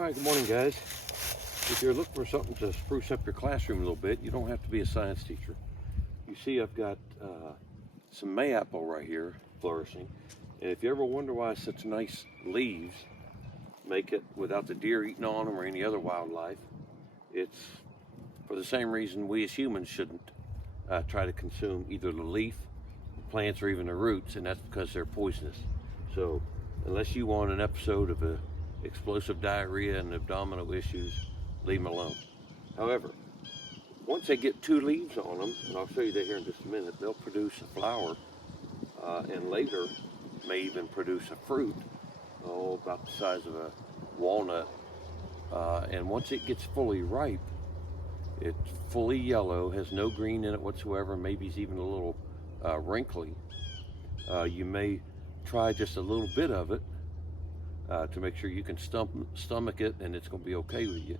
All right, good morning, guys. If you're looking for something to spruce up your classroom a little bit, you don't have to be a science teacher. You see I've got some mayapple right here flourishing. And if you ever wonder why such nice leaves make it without the deer eating on them or any other wildlife, it's for the same reason we as humans shouldn't try to consume either the leaf, the plants, or even the roots, and that's because they're poisonous. So unless you want an episode of explosive diarrhea and abdominal issues, leave them alone. However, once they get 2 leaves on them, and I'll show you that here in just a minute, they'll produce a flower and later may even produce a fruit, about the size of a walnut. And once it gets fully ripe, it's fully yellow, has no green in it whatsoever, maybe it's even a little wrinkly. You may try just a little bit of it to make sure you can stomach it and it's going to be okay with you.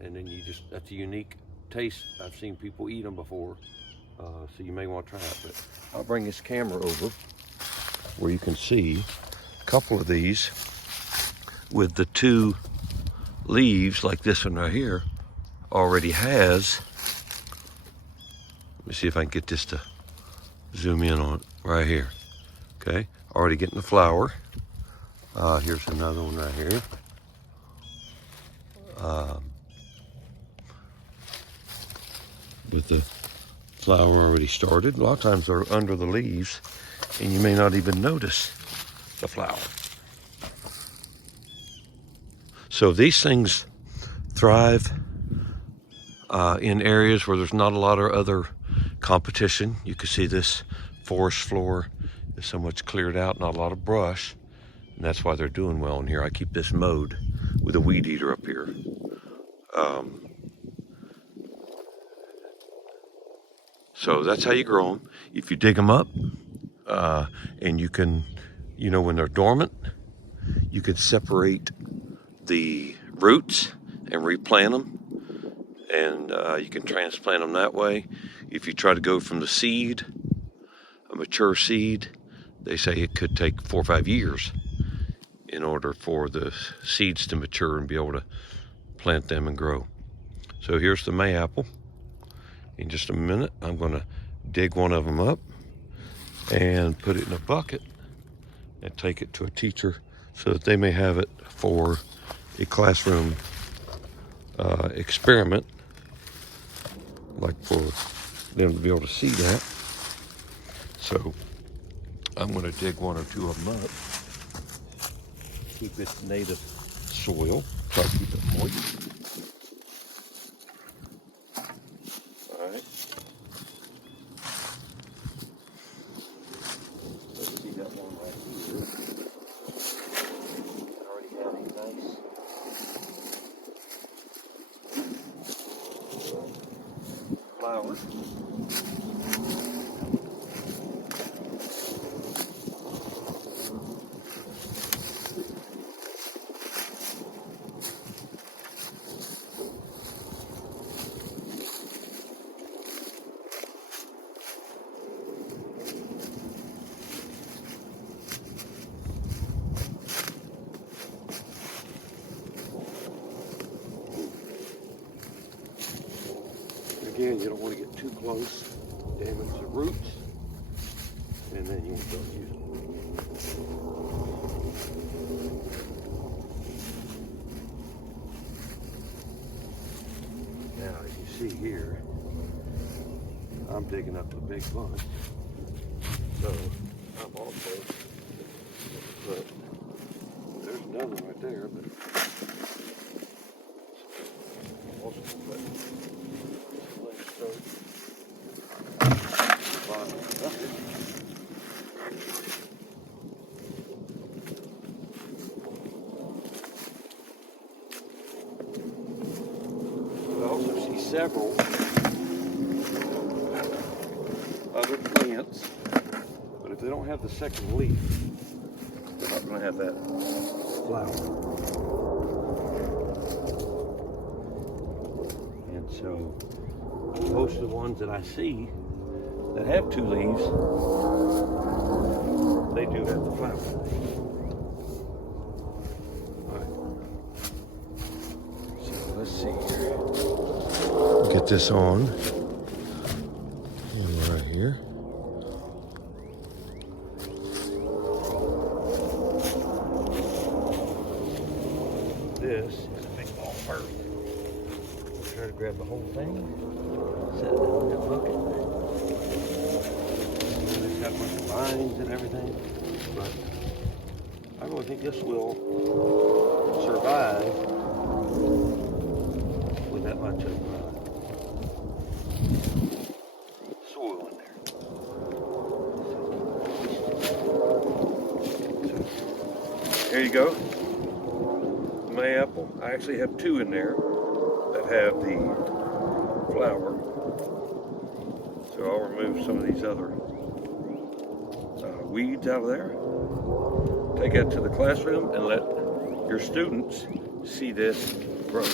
And then that's a unique taste. I've seen people eat them before, so you may want to try it. But I'll bring this camera over where you can see a couple of these with the 2 leaves, like this one right here, already has. Let me see if I can get this to zoom in on it right here. Okay, already getting the flower. Here's another one right here. With the flower already started. A lot of times they're under the leaves and you may not even notice the flower. So these things thrive in areas where there's not a lot of other competition. You can see this forest floor is so much cleared out, not a lot of brush, and that's why they're doing well in here. I keep this mowed with a weed eater up here. So that's how you grow them. If you dig them up, and you can, when they're dormant, you could separate the roots and replant them, and you can transplant them that way. If you try to go from the seed, a mature seed, they say it could take 4 or 5 years in order for the seeds to mature and be able to plant them and grow. So here's the mayapple. In just a minute, I'm going to dig one of them up and put it in a bucket and take it to a teacher so that they may have it for a classroom experiment, like for them to be able to see that. So I'm going to dig 1 or 2 of them up, keep it native soil, try to keep it moist. Alright. Let's see that one right here. I already have a nice flower. Again, you don't want to get too close, damage the roots, and then you won't be able to use them. Now, as you see here, I'm digging up a big bunch, so I'm also, but there's another one right there, but also, I also see several other plants, but if they don't have the second leaf, they're not going to have that flower. And so most of the ones that I see that have 2 leaves, they do have the flower. All right. this on. And right here. This is a big ball of earth. We'll try to grab the whole thing. Set it down in that bucket. It's got a bunch of vines and everything, but I really think this will survive with that much of soil in there. So, here you go. My apple. I actually have two in there that have the flower. So I'll remove some of these other weeds out of there. Take that to the classroom and let your students see this grow.